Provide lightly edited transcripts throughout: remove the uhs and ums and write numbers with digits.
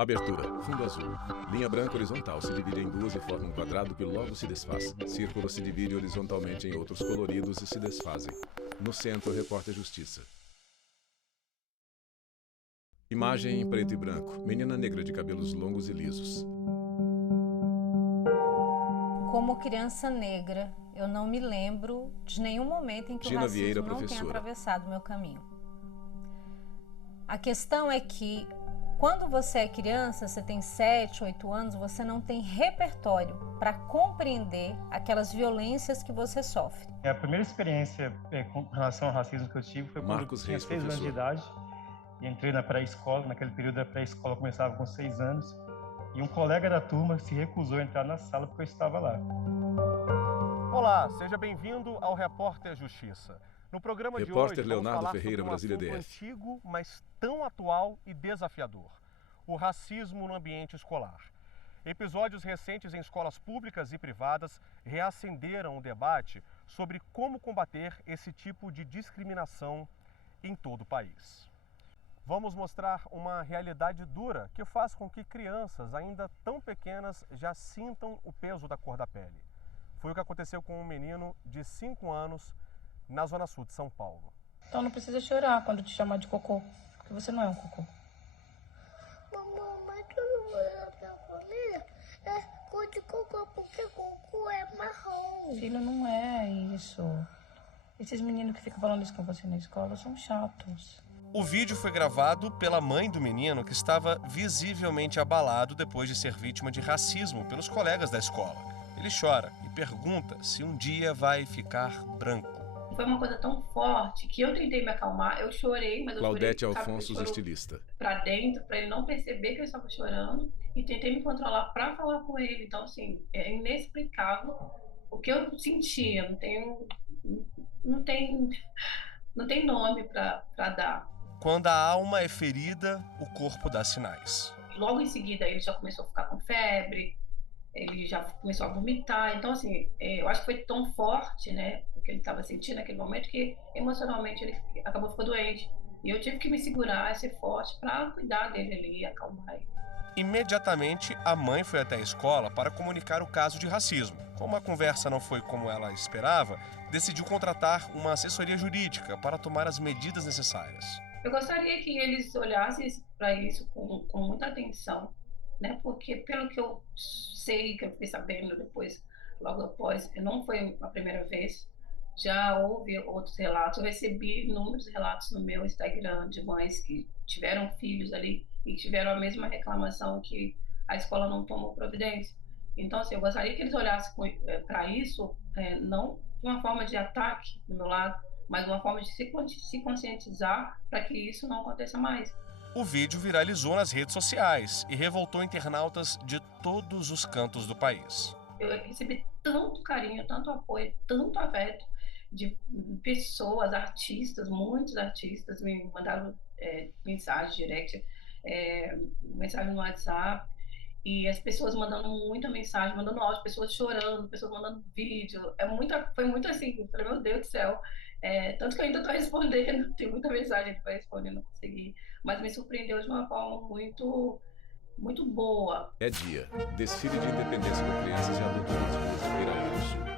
Abertura, fundo azul. Linha branca horizontal se divide em duas e forma um quadrado que logo se desfaz. Círculo se divide horizontalmente em outros coloridos e se desfazem. No centro, recorta justiça. Imagem em preto e branco. Menina negra de cabelos longos e lisos. Como criança negra, eu não me lembro de nenhum momento em que Gina o racismo Vieira, não tenha professora. atravessado o meu caminho. A questão é que, quando você é criança, você tem 7, 8 anos, você não tem repertório para compreender aquelas violências que você sofre. A primeira experiência com relação ao racismo que eu tive foi quando Marcos eu tinha Reis, 6 anos de professor. idade e entrei na pré-escola. Naquele período a pré-escola começava com 6 anos e um colega da turma se recusou a entrar na sala porque eu estava lá. Olá, seja bem-vindo ao Repórter Justiça. No programa Repórter de hoje, Leonardo vamos falar Ferreira, sobre um Brasília assunto DF. antigo, mas tão atual e desafiador: o racismo no ambiente escolar. Episódios recentes em escolas públicas e privadas reacenderam o debate sobre como combater esse tipo de discriminação em todo o país. Vamos mostrar uma realidade dura que faz com que crianças ainda tão pequenas já sintam o peso da cor da pele. Foi o que aconteceu com um menino de 5 anos na Zona Sul de São Paulo. Então não precisa chorar quando te chamar de cocô, porque você não é um cocô. Mamãe, tu não vai pra família? É cor de cocô, porque cocô é marrom. Filho, não é isso. Esses meninos que ficam falando isso com você na escola são chatos. O vídeo foi gravado pela mãe do menino, que estava visivelmente abalado depois de ser vítima de racismo pelos colegas da escola. Ele chora e pergunta se um dia vai ficar branco. Foi uma coisa tão forte que eu tentei me acalmar, eu chorei, mas eu Claudete chorei, Alfonso, sabe, estilista. pra dentro, pra ele não perceber que eu estava chorando, e tentei me controlar pra falar com ele. Então, assim, é inexplicável o que eu sentia, não tem, não tem nome pra dar. Quando a alma é ferida, o corpo dá sinais. Logo em seguida, ele já começou a ficar com febre, ele já começou a vomitar. Então, assim, eu acho que foi tão forte, né, o que ele estava sentindo naquele momento, que emocionalmente ele acabou ficando doente. E eu tive que me segurar, ser forte para cuidar dele ali, acalmar ele. Imediatamente, a mãe foi até a escola para comunicar o caso de racismo. Como a conversa não foi como ela esperava, decidiu contratar uma assessoria jurídica para tomar as medidas necessárias. Eu gostaria que eles olhassem para isso com muita atenção, né? Porque pelo que eu sei, que eu fiquei sabendo depois, logo após, não foi a primeira vez, já houve outros relatos. Eu recebi inúmeros relatos no meu Instagram de mães que tiveram filhos ali e que tiveram a mesma reclamação, que a escola não tomou providência. Então, assim, eu gostaria que eles olhassem para isso, não de uma forma de ataque do meu lado, mas uma forma de se conscientizar para que isso não aconteça mais. O vídeo viralizou nas redes sociais e revoltou internautas de todos os cantos do país. Eu recebi tanto carinho, tanto apoio, tanto afeto de pessoas, artistas, muitos artistas me mandaram mensagem direct, mensagem no WhatsApp, e as pessoas mandando muita mensagem, mandando áudio, pessoas chorando, pessoas mandando vídeo. Foi muito assim, eu falei, meu Deus do céu. Tanto que eu ainda estou respondendo, tem muita mensagem para responder, não consegui, mas me surpreendeu de uma forma muito, muito boa. É dia. Desfile de independência com crianças e adultos nas ruas de Piraí do Sul.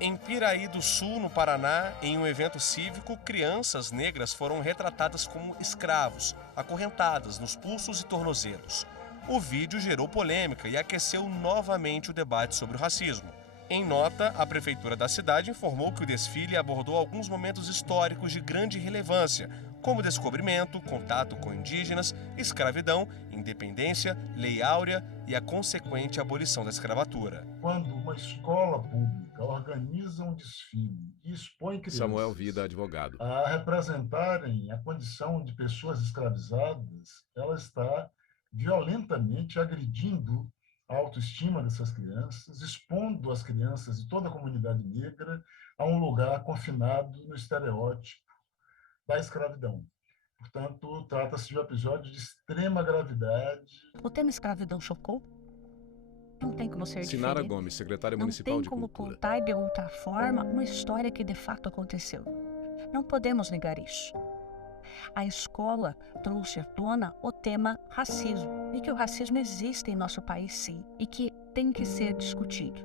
Em Piraí do Sul, no Paraná, em um evento cívico, crianças negras foram retratadas como escravos, acorrentadas nos pulsos e tornozelos. O vídeo gerou polêmica e aqueceu novamente o debate sobre o racismo. Em nota, a prefeitura da cidade informou que o desfile abordou alguns momentos históricos de grande relevância, como descobrimento, contato com indígenas, escravidão, independência, lei áurea e a consequente abolição da escravatura. Quando uma escola pública organiza um desfile e expõe crianças Samuel Vida, advogado, a representarem a condição de pessoas escravizadas, ela está violentamente agredindo a autoestima dessas crianças, expondo as crianças e toda a comunidade negra a um lugar confinado no estereótipo da escravidão. Portanto, trata-se de um episódio de extrema gravidade. O tema escravidão chocou? Não tem como ser Sinara diferente. Gomes, secretária Não municipal tem de como Cultura. contar de outra forma uma história que de fato aconteceu. Não podemos negar isso. a escola trouxe à tona o tema racismo, e que o racismo existe em nosso país sim, e que tem que ser discutido.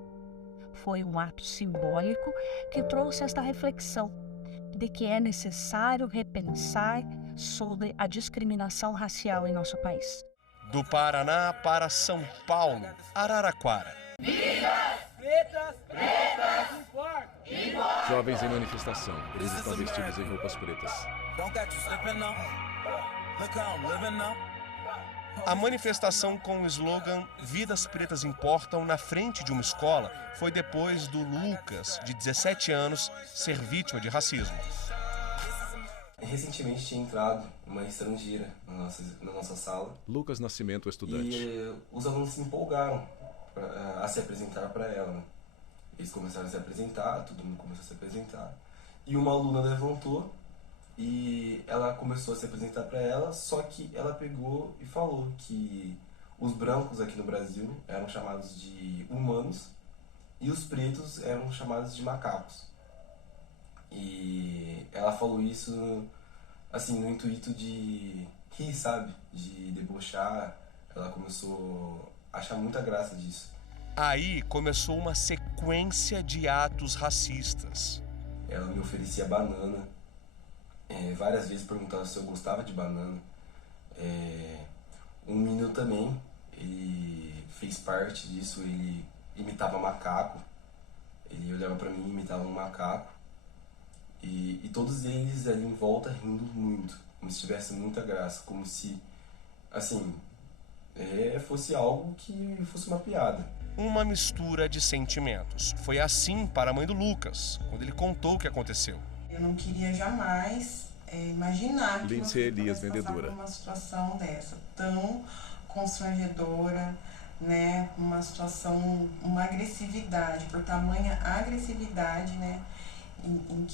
Foi um ato simbólico que trouxe esta reflexão de que é necessário repensar sobre a discriminação racial em nosso país. Do Paraná para São Paulo, Araraquara. Jovens em manifestação. Eles estão vestidos em roupas pretas. A manifestação com o slogan Vidas Pretas Importam na frente de uma escola foi depois do Lucas, de 17 anos, ser vítima de racismo. Recentemente tinha entrado uma estrangeira na nossa sala. Lucas Nascimento, estudante. E os alunos se empolgaram a se apresentar para ela, né? Eles começaram a se apresentar, todo mundo começou a se apresentar. E uma aluna levantou e ela começou a se apresentar para ela, só que ela pegou e falou que os brancos aqui no Brasil eram chamados de humanos e os pretos eram chamados de macacos. E ela falou isso assim no intuito de rir, sabe? De debochar. Ela começou a achar muita graça disso. Aí começou uma sequência de atos racistas. Ela me oferecia banana. Várias vezes perguntava se eu gostava de banana. Um menino também, ele fez parte disso, ele imitava macaco. Ele olhava pra mim e imitava um macaco. E todos eles ali em volta rindo muito, como se tivesse muita graça, como se, assim, fosse algo que fosse uma piada. Uma mistura de sentimentos. Foi assim para a mãe do Lucas, quando ele contou o que aconteceu. Eu não queria jamais imaginar que Lindsay Elias, fosse passar por uma situação dessa, tão constrangedora, né? Uma situação, uma agressividade, por tamanha agressividade, né? Em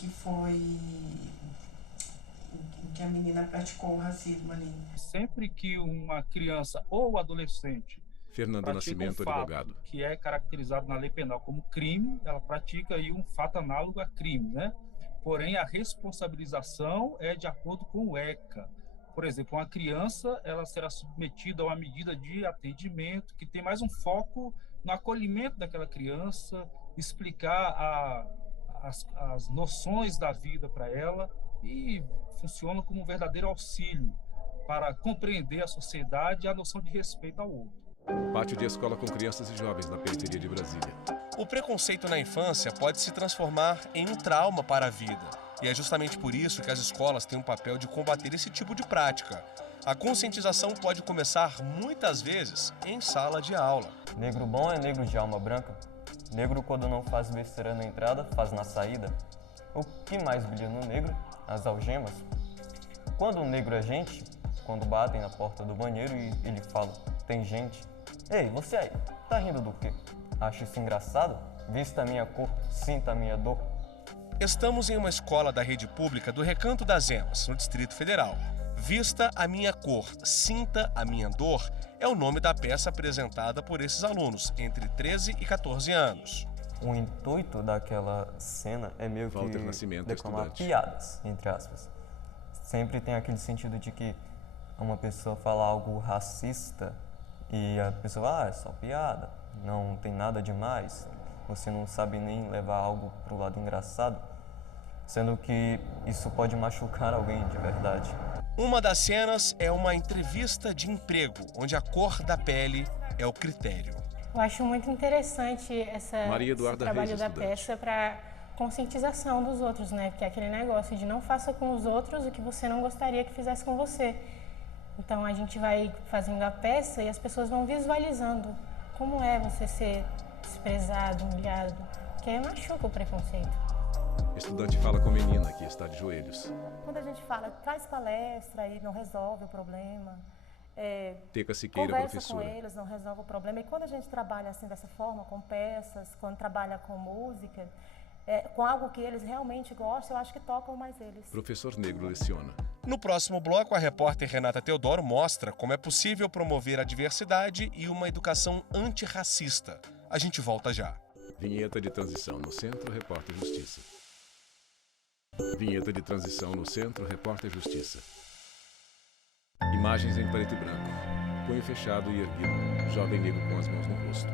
que a menina praticou o racismo ali. Sempre que uma criança ou adolescente Fernando Nascimento, advogado, que é caracterizado na lei penal como crime, ela pratica aí um fato análogo a crime, né? Porém, a responsabilização é de acordo com o ECA. Por exemplo, uma criança, ela será submetida a uma medida de atendimento que tem mais um foco no acolhimento daquela criança, explicar as noções da vida para ela e funciona como um verdadeiro auxílio para compreender a sociedade e a noção de respeito ao outro. Pátio de escola com crianças e jovens na periferia de Brasília. O preconceito na infância pode se transformar em um trauma para a vida. E é justamente por isso que as escolas têm um papel de combater esse tipo de prática. A conscientização pode começar, muitas vezes, em sala de aula. Negro bom é negro de alma branca. Negro, quando não faz besteira na entrada, faz na saída. O que mais brilha no negro? As algemas. Quando o negro é gente, quando batem na porta do banheiro e ele fala, tem gente. Ei, você aí, tá rindo do quê? Acha isso engraçado? Vista a minha cor, sinta a minha dor. Estamos em uma escola da rede pública do Recanto das Emas, no Distrito Federal. Vista a minha cor, sinta a minha dor é o nome da peça apresentada por esses alunos, entre 13 e 14 anos. O intuito daquela cena é meio Walter que Nascimento, declamar estudante. piadas, entre aspas. Sempre tem aquele sentido de que uma pessoa fala algo racista e a pessoa, é só piada, não tem nada demais, você não sabe nem levar algo para o lado engraçado, sendo que isso pode machucar alguém de verdade. Uma das cenas é uma entrevista de emprego, onde a cor da pele é o critério. Eu acho muito interessante esse trabalho Reis, da peça para conscientização dos outros, né? Que é aquele negócio de não faça com os outros o que você não gostaria que fizesse com você. Então a gente vai fazendo a peça e as pessoas vão visualizando como é você ser desprezado, humilhado, que aí machuca o preconceito. Estudante fala com menina que está de joelhos. Quando a gente fala, traz palestra e não resolve o problema, Teca Siqueira, conversa professora. com eles, não resolve o problema. E quando a gente trabalha assim dessa forma, com peças, quando trabalha com música, com algo que eles realmente gostam, eu acho que tocam mais eles. Professor negro leciona. No próximo bloco, a repórter Renata Teodoro mostra como é possível promover a diversidade e uma educação antirracista. A gente volta já. Vinheta de transição no Centro, repórter Justiça. Vinheta de transição no Centro, Repórter Justiça. Imagens em preto e branco. Punho fechado e erguido. Jovem negro com as mãos no rosto.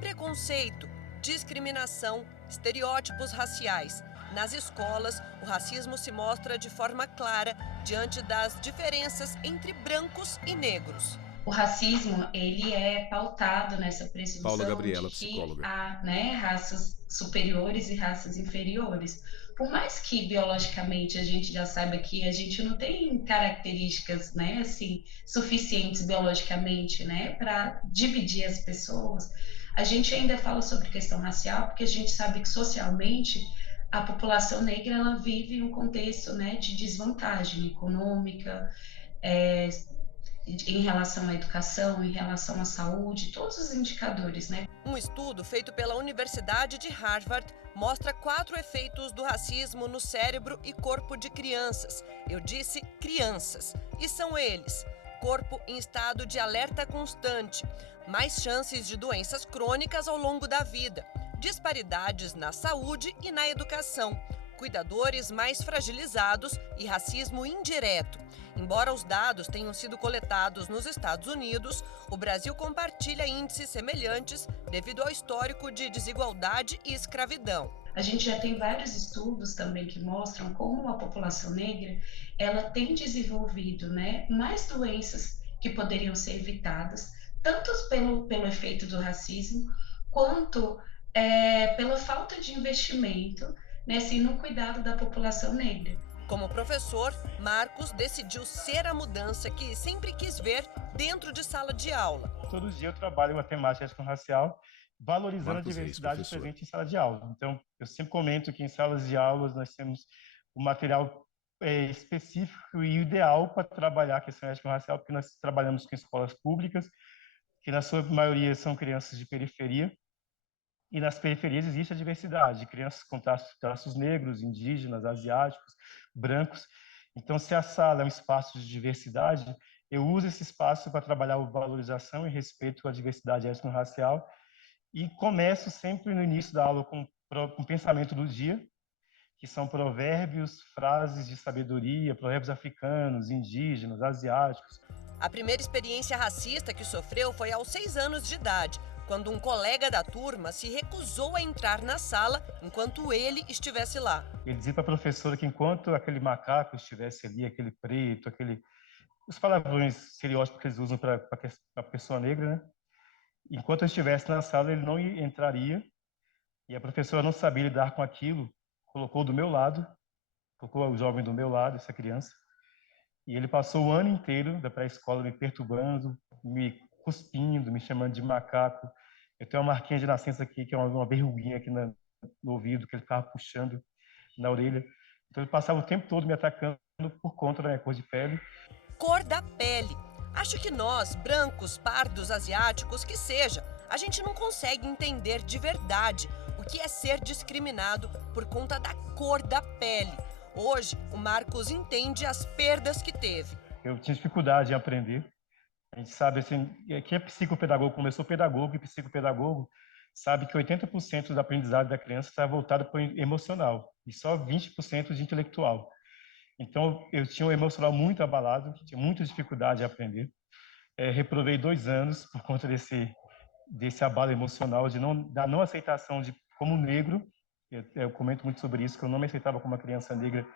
Preconceito, discriminação, estereótipos raciais. Nas escolas, o racismo se mostra de forma clara diante das diferenças entre brancos e negros. O racismo, ele é pautado nessa presunção Paula Gabriela, de que psicóloga. há, né, raças superiores e raças inferiores. Por mais que biologicamente a gente já saiba que a gente não tem características, né, assim, suficientes biologicamente, né, para dividir as pessoas, a gente ainda fala sobre questão racial porque a gente sabe que socialmente a população negra ela vive um contexto, né, de desvantagem econômica, em relação à educação, em relação à saúde, todos os indicadores, né? Um estudo feito pela Universidade de Harvard mostra 4 efeitos do racismo no cérebro e corpo de crianças. Eu disse crianças. E são eles: corpo em estado de alerta constante, mais chances de doenças crônicas ao longo da vida, disparidades na saúde e na educação, cuidadores mais fragilizados e racismo indireto. Embora os dados tenham sido coletados nos Estados Unidos, o Brasil compartilha índices semelhantes devido ao histórico de desigualdade e escravidão. A gente já tem vários estudos também que mostram como a população negra ela tem desenvolvido, né, mais doenças que poderiam ser evitadas, tanto pelo efeito do racismo, quanto pela falta de investimento, né, assim, no cuidado da população negra. Como professor, Marcos decidiu ser a mudança que sempre quis ver dentro de sala de aula. Todos os dias eu trabalho matemática étnico-racial, valorizando Marcos a diversidade Reis, presente em sala de aula. Então, eu sempre comento que em salas de aulas nós temos o material específico e ideal para trabalhar a questão étnico-racial, porque nós trabalhamos com escolas públicas, que na sua maioria são crianças de periferia, e nas periferias existe a diversidade de crianças com traços negros, indígenas, asiáticos, brancos. Então, se a sala é um espaço de diversidade, eu uso esse espaço para trabalhar a valorização e respeito à diversidade étnico-racial e começo sempre no início da aula com o pensamento do dia, que são provérbios, frases de sabedoria, provérbios africanos, indígenas, asiáticos. A primeira experiência racista que sofreu foi aos 6 anos de idade, quando um colega da turma se recusou a entrar na sala enquanto ele estivesse lá. Ele dizia para a professora que enquanto aquele macaco estivesse ali, aquele preto, os palavrões estereótipos que eles usam para a pessoa negra, né? Enquanto eu estivesse na sala, ele não entraria, e a professora não sabia lidar com aquilo, colocou do meu lado, colocou o jovem do meu lado, essa criança, e ele passou o ano inteiro da pré-escola me perturbando, me cuspindo, me chamando de macaco. Eu tenho uma marquinha de nascença aqui, que é uma verruguinha aqui no ouvido, que ele ficava puxando na orelha. Então ele passava o tempo todo me atacando por conta da minha cor de pele. Cor da pele. Acho que nós, brancos, pardos, asiáticos, que seja, a gente não consegue entender de verdade o que é ser discriminado por conta da cor da pele. Hoje, o Marcos entende as perdas que teve. Eu tinha dificuldade em aprender. A gente sabe, assim, que é psicopedagogo, começou pedagogo e psicopedagogo, sabe que 80% da aprendizagem da criança está voltada para o emocional e só 20% de intelectual. Então, eu tinha um emocional muito abalado, tinha muita dificuldade de aprender. Reprovei 2 anos por conta desse abalo emocional, da não aceitação como negro. Eu comento muito sobre isso, que eu não me aceitava como uma criança negra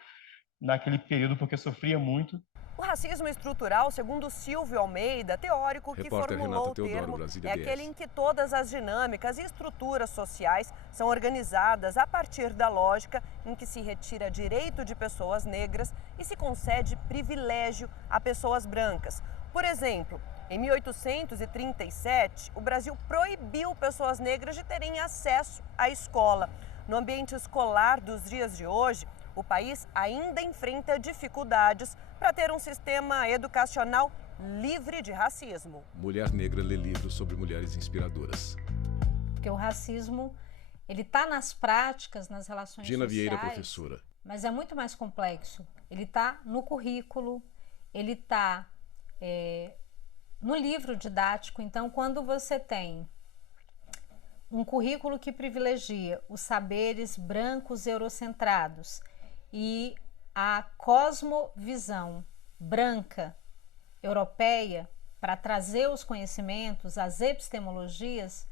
naquele período, porque eu sofria muito. O racismo estrutural, segundo Silvio Almeida, teórico que formulou o termo, é aquele em que todas as dinâmicas e estruturas sociais são organizadas a partir da lógica em que se retira direito de pessoas negras e se concede privilégio a pessoas brancas. Por exemplo, em 1837, o Brasil proibiu pessoas negras de terem acesso à escola. No ambiente escolar dos dias de hoje, o país ainda enfrenta dificuldades para ter um sistema educacional livre de racismo. Mulher negra lê livros sobre mulheres inspiradoras. Porque o racismo, ele está nas práticas, nas relações Gina sociais. Vieira, professora. Mas é muito mais complexo. Ele está no currículo, ele está no livro didático. Então, quando você tem um currículo que privilegia os saberes brancos eurocentrados e a cosmovisão branca, europeia, para trazer os conhecimentos, as epistemologias,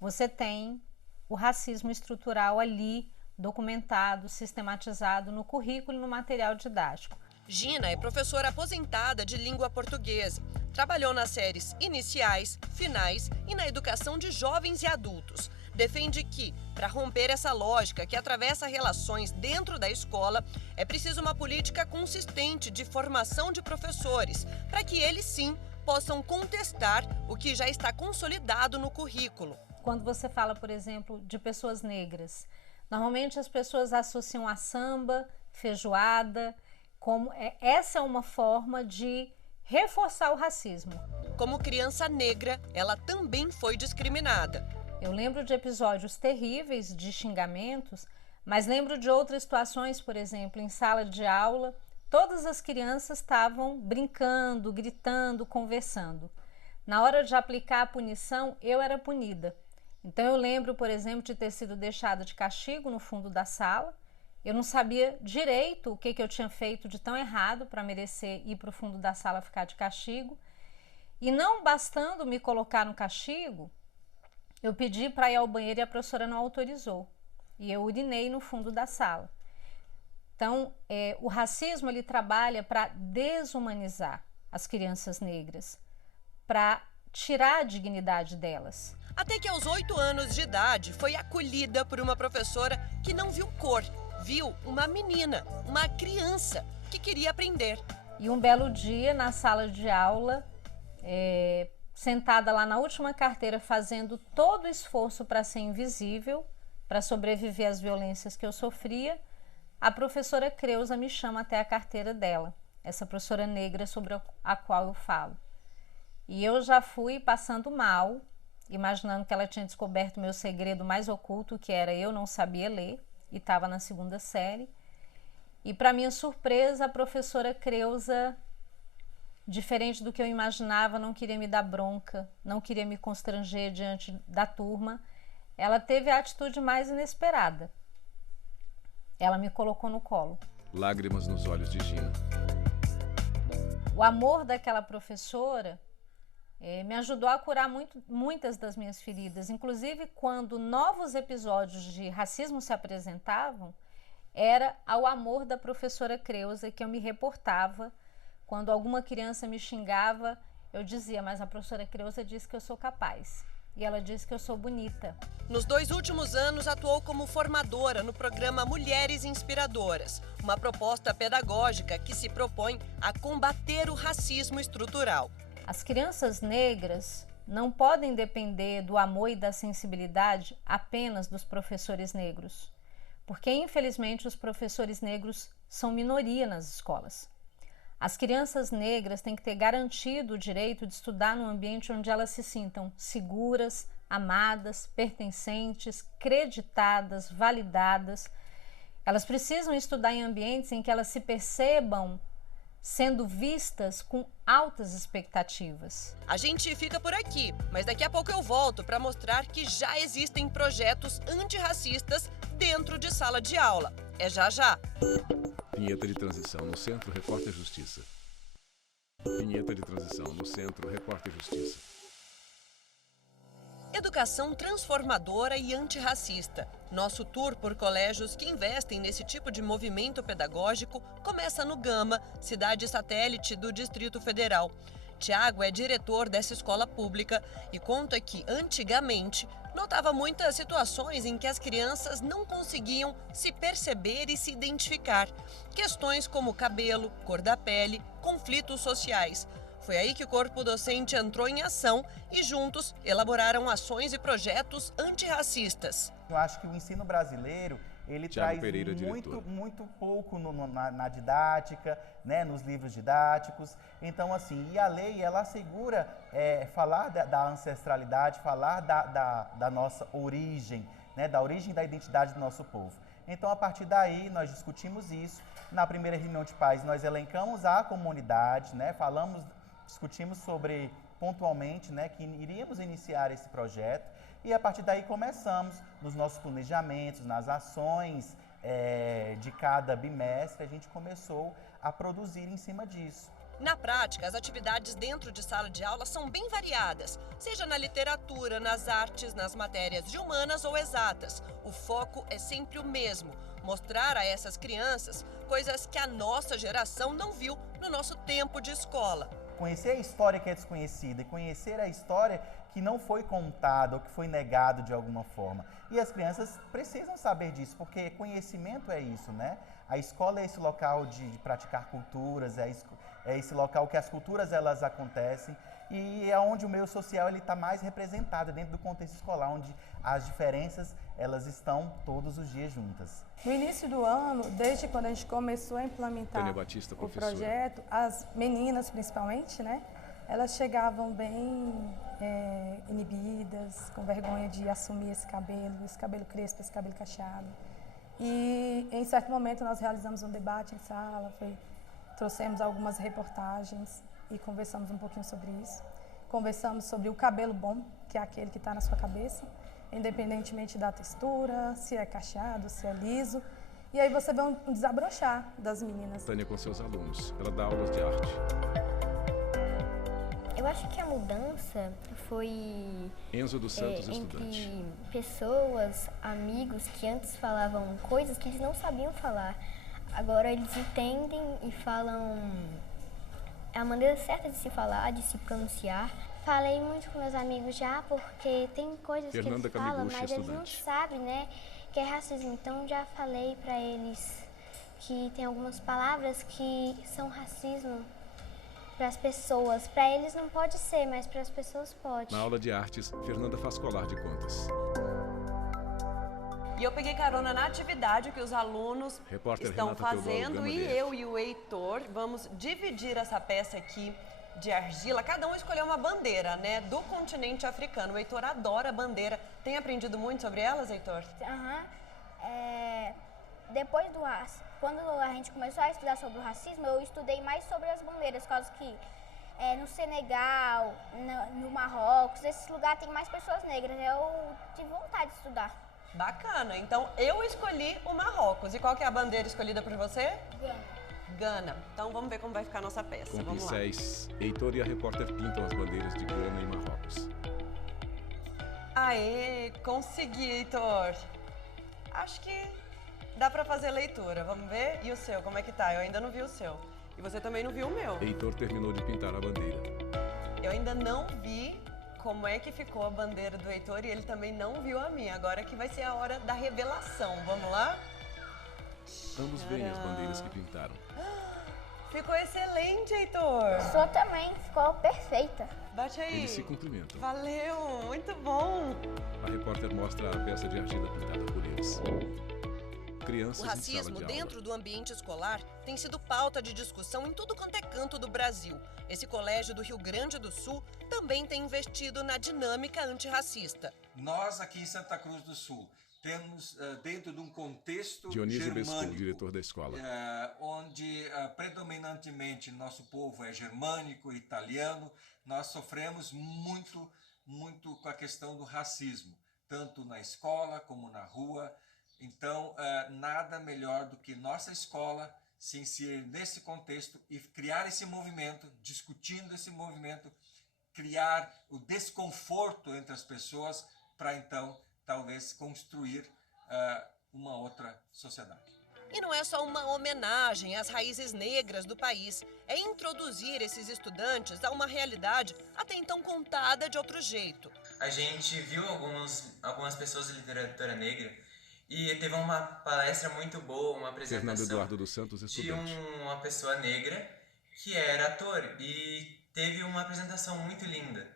você tem o racismo estrutural ali documentado, sistematizado no currículo e no material didático. Gina é professora aposentada de língua portuguesa. Trabalhou nas séries iniciais, finais e na educação de jovens e adultos. Defende que, para romper essa lógica que atravessa relações dentro da escola, é preciso uma política consistente de formação de professores, para que eles sim possam contestar o que já está consolidado no currículo. Quando você fala, por exemplo, de pessoas negras, normalmente as pessoas associam a samba, feijoada, essa é uma forma de reforçar o racismo. Como criança negra, ela também foi discriminada. Eu lembro de episódios terríveis de xingamentos, mas lembro de outras situações, por exemplo, em sala de aula, todas as crianças estavam brincando, gritando, conversando. Na hora de aplicar a punição, eu era punida. Então eu lembro, por exemplo, de ter sido deixada de castigo no fundo da sala. Eu não sabia direito o que eu tinha feito de tão errado para merecer ir para o fundo da sala ficar de castigo. E não bastando me colocar no castigo, eu pedi para ir ao banheiro e a professora não autorizou. E eu urinei no fundo da sala. Então, o racismo ele trabalha para desumanizar as crianças negras, para tirar a dignidade delas. Até que aos 8 anos de idade foi acolhida por uma professora que não viu cor, viu uma menina, uma criança que queria aprender. E um belo dia, na sala de aula, sentada lá na última carteira, fazendo todo o esforço para ser invisível, para sobreviver às violências que eu sofria, a professora Creuza me chama até a carteira dela, essa professora negra sobre a qual eu falo. E eu já fui passando mal, imaginando que ela tinha descoberto o meu segredo mais oculto, que era eu não sabia ler, e estava na 2ª série. E para minha surpresa, a professora Creuza, diferente do que eu imaginava, não queria me dar bronca, não queria me constranger diante da turma. Ela teve a atitude mais inesperada. Ela me colocou no colo. Lágrimas nos olhos de Gina. O amor daquela professora me ajudou a curar muitas das minhas feridas. Inclusive, quando novos episódios de racismo se apresentavam, era ao amor da professora Creuza que eu me reportava. Quando alguma criança me xingava, eu dizia, mas a professora Creuza disse que eu sou capaz. E ela disse que eu sou bonita. Nos 2 últimos anos, atuou como formadora no programa Mulheres Inspiradoras, uma proposta pedagógica que se propõe a combater o racismo estrutural. As crianças negras não podem depender do amor e da sensibilidade apenas dos professores negros, porque, infelizmente, os professores negros são minoria nas escolas. As crianças negras têm que ter garantido o direito de estudar num ambiente onde elas se sintam seguras, amadas, pertencentes, creditadas, validadas. Elas precisam estudar em ambientes em que elas se percebam sendo vistas com altas expectativas. A gente fica por aqui, mas daqui a pouco eu volto para mostrar que já existem projetos antirracistas dentro de sala de aula. É já já. Vinheta de transição no Centro Repórter Justiça. Vinheta de transição no Centro Repórter Justiça. Educação transformadora e antirracista. Nosso tour por colégios que investem nesse tipo de movimento pedagógico começa no Gama, cidade satélite do Distrito Federal. Tiago é diretor dessa escola pública e conta que, antigamente, notava muitas situações em que as crianças não conseguiam se perceber e se identificar. Questões como cabelo, cor da pele, conflitos sociais. Foi aí que o corpo docente entrou em ação e juntos elaboraram ações e projetos antirracistas. Eu acho que o ensino brasileiro, ele traz muito pouco na didática, né, nos livros didáticos. Então, assim, e a lei, ela assegura falar da ancestralidade, falar da nossa origem, né, da origem da identidade do nosso povo. Então, a partir daí, nós discutimos isso. Na primeira reunião de pais, nós elencamos a comunidade, né, discutimos sobre, pontualmente, né, que iríamos iniciar esse projeto e a partir daí começamos nos nossos planejamentos, nas ações de cada bimestre, a gente começou a produzir em cima disso. Na prática, as atividades dentro de sala de aula são bem variadas, seja na literatura, nas artes, nas matérias de humanas ou exatas. O foco é sempre o mesmo, mostrar a essas crianças coisas que a nossa geração não viu no nosso tempo de escola. Conhecer a história que é desconhecida e conhecer a história que não foi contada ou que foi negado de alguma forma. E as crianças precisam saber disso, porque conhecimento é isso, né? A escola é esse local de praticar culturas, é esse local que as culturas elas acontecem e é onde o meio social está mais representado dentro do contexto escolar, onde as diferenças elas estão todos os dias juntas. No início do ano, desde quando a gente começou a implementar o projeto, as meninas principalmente, né, elas chegavam bem inibidas, com vergonha de assumir esse cabelo crespo, esse cabelo cacheado. E em certo momento nós realizamos um debate em sala, trouxemos algumas reportagens e conversamos um pouquinho sobre isso. Conversamos sobre o cabelo bom, que é aquele que está na sua cabeça, independentemente da textura, se é cacheado, se é liso. E aí você vê um desabrochar das meninas. Tânia com seus alunos, ela dá aulas de arte. Eu acho que a mudança foi Enzo dos Santos, entre estudante. Pessoas, amigos que antes falavam coisas que eles não sabiam falar. Agora eles entendem e falam a maneira certa de se falar, de se pronunciar. Falei muito com meus amigos já, porque tem coisas Fernanda que eles falam, mas estudante. eles não sabem, né, que é racismo. Então já falei para eles que tem algumas palavras que são racismo para as pessoas. Para eles não pode ser, mas para as pessoas pode. Na aula de artes, Fernanda faz colar de contas. E eu peguei carona na atividade que os alunos estão fazendo e eu e o Heitor vamos dividir essa peça aqui de argila. Cada um escolheu uma bandeira, né, do continente africano. O Heitor adora a bandeira. Tem aprendido muito sobre elas, Heitor? Depois quando a gente começou a estudar sobre o racismo, eu estudei mais sobre as bandeiras, por causa que no Senegal, no Marrocos, esses lugares tem mais pessoas negras. Eu tive vontade de estudar. Bacana. Então, eu escolhi o Marrocos. E qual que é a bandeira escolhida por você? Gana. Então, vamos ver como vai ficar a nossa peça. Com vamos pincéis, Heitor e a repórter pintam as bandeiras de Gana e Marrocos. Aê, consegui, Heitor. Acho que dá pra fazer leitura. Vamos ver? E o seu, como é que tá? Eu ainda não vi o seu. E você também não viu o meu. Heitor terminou de pintar a bandeira. Eu ainda não vi como é que ficou a bandeira do Heitor e ele também não viu a minha. Agora que vai ser a hora da revelação. Vamos lá? Ambos veem as bandeiras que pintaram. Ficou excelente, Heitor. A sua também ficou perfeita. Bate aí. Eles se cumprimentam. Valeu, muito bom. A repórter mostra a peça de argila pintada por eles. Crianças o racismo dentro do ambiente escolar tem sido pauta de discussão em tudo quanto é canto do Brasil. Esse colégio do Rio Grande do Sul também tem investido na dinâmica antirracista. Nós aqui em Santa Cruz do Sul temos dentro de um contexto Dionísio germânico, Bescon, diretor da escola, onde predominantemente nosso povo é germânico, italiano, nós sofremos muito com a questão do racismo, tanto na escola como na rua. Então, nada melhor do que nossa escola se inserir nesse contexto e criar esse movimento, discutindo esse movimento, criar o desconforto entre as pessoas para então, talvez, construir uma outra sociedade. E não é só uma homenagem às raízes negras do país, é introduzir esses estudantes a uma realidade até então contada de outro jeito. A gente viu algumas pessoas de literatura negra e teve uma palestra muito boa, uma apresentação Fernando Eduardo dos Santos, estudante. de uma pessoa negra que era ator e teve uma apresentação muito linda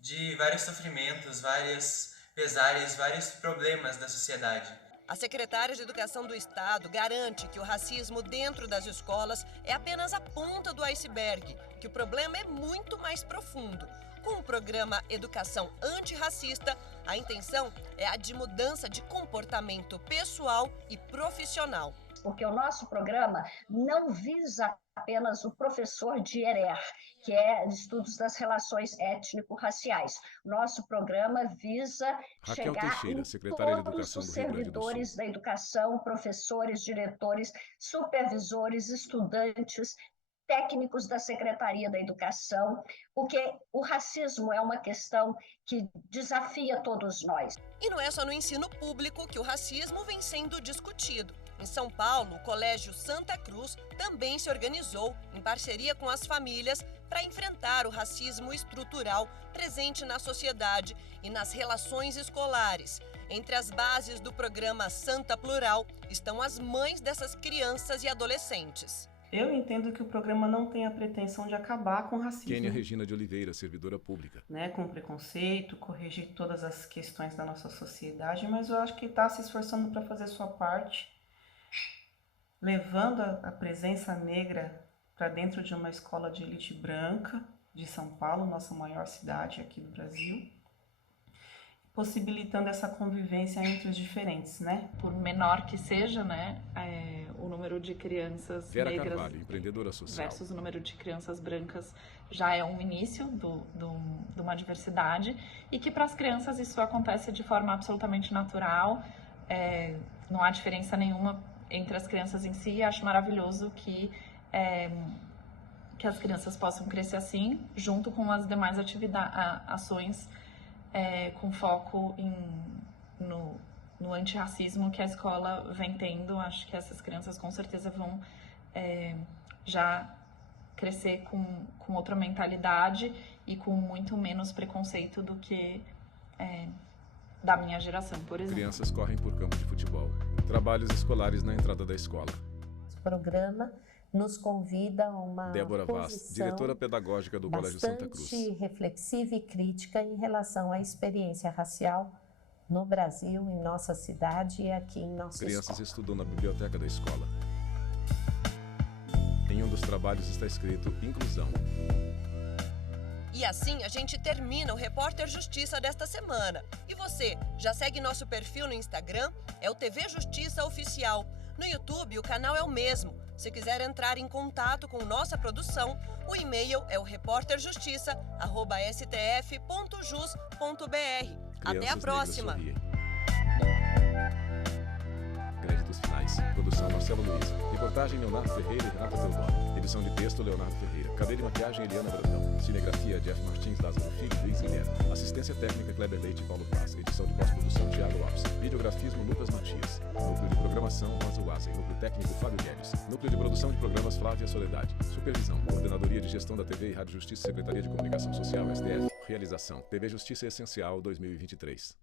de vários sofrimentos, vários pesares, vários problemas da sociedade. A secretária de Educação do Estado garante que o racismo dentro das escolas é apenas a ponta do iceberg, que o problema é muito mais profundo. Com o programa Educação Antirracista, a intenção é a de mudança de comportamento pessoal e profissional. porque o nosso programa não visa apenas o professor de ERER, que é Estudos das Relações Étnico-Raciais. Nosso programa visa Raquel chegar Teixeira, em secretária de todos Educação os do Rio Grande do Sul. servidores da educação, professores, diretores, supervisores, estudantes, técnicos da Secretaria da Educação, porque o racismo é uma questão que desafia todos nós. E não é só no ensino público que o racismo vem sendo discutido. Em São Paulo, o Colégio Santa Cruz também se organizou em parceria com as famílias para enfrentar o racismo estrutural presente na sociedade e nas relações escolares. Entre as bases do programa Santa Plural estão as mães dessas crianças e adolescentes. Eu entendo que o programa não tem a pretensão de acabar com o racismo. Kênia Regina de Oliveira, servidora pública. Com preconceito, corrigir todas as questões da nossa sociedade, mas eu acho que está se esforçando para fazer sua parte, levando a presença negra para dentro de uma escola de elite branca de São Paulo, nossa maior cidade aqui do Brasil, possibilitando essa convivência entre os diferentes, Por menor que seja, o número de crianças Vera negras Carvalho, empreendedora social. versus o número de crianças brancas já é um início de uma diversidade e que para as crianças isso acontece de forma absolutamente natural, não há diferença nenhuma entre as crianças em si. Acho maravilhoso que as crianças possam crescer assim, junto com as demais ações com foco no antirracismo que a escola vem tendo. Acho que essas crianças com certeza vão já crescer com outra mentalidade e com muito menos preconceito do que da minha geração, por exemplo. Crianças correm por campo de futebol. Trabalhos escolares na entrada da escola. O programa nos convida a uma Débora Vaz, diretora pedagógica do Colégio Santa Cruz. Bastante reflexiva e crítica em relação à experiência racial no Brasil, em nossa cidade e aqui em nossa Crianças escola. estudam na biblioteca da escola. Em um dos trabalhos está escrito inclusão. E assim a gente termina o Repórter Justiça desta semana. E você, já segue nosso perfil no Instagram? É o TV Justiça Oficial. No YouTube, o canal é o mesmo. Se quiser entrar em contato com nossa produção, o e-mail é o reporterjustiça@stf.jus.br. Até a próxima! Créditos finais. Produção Marcelo Luiz. Reportagem Leonardo Ferreira e Renata Teodoro. Edição de texto Leonardo Ferreira. Cabelo e maquiagem Eliana Brandão. Cinegrafia Jeff Martins, Lázaro Filho e Luiz Guilherme. Assistência técnica Kleber Leite e Paulo Paz. Edição de pós-produção Thiago Alves. Videografismo Lucas Matias. Núcleo de programação Rosa Wazen. Núcleo técnico Fábio Guedes. Núcleo de produção de programas Flávia Soledade. Supervisão Coordenadoria de Gestão da TV e Rádio Justiça, Secretaria de Comunicação Social, STF. Realização TV Justiça Essencial 2023.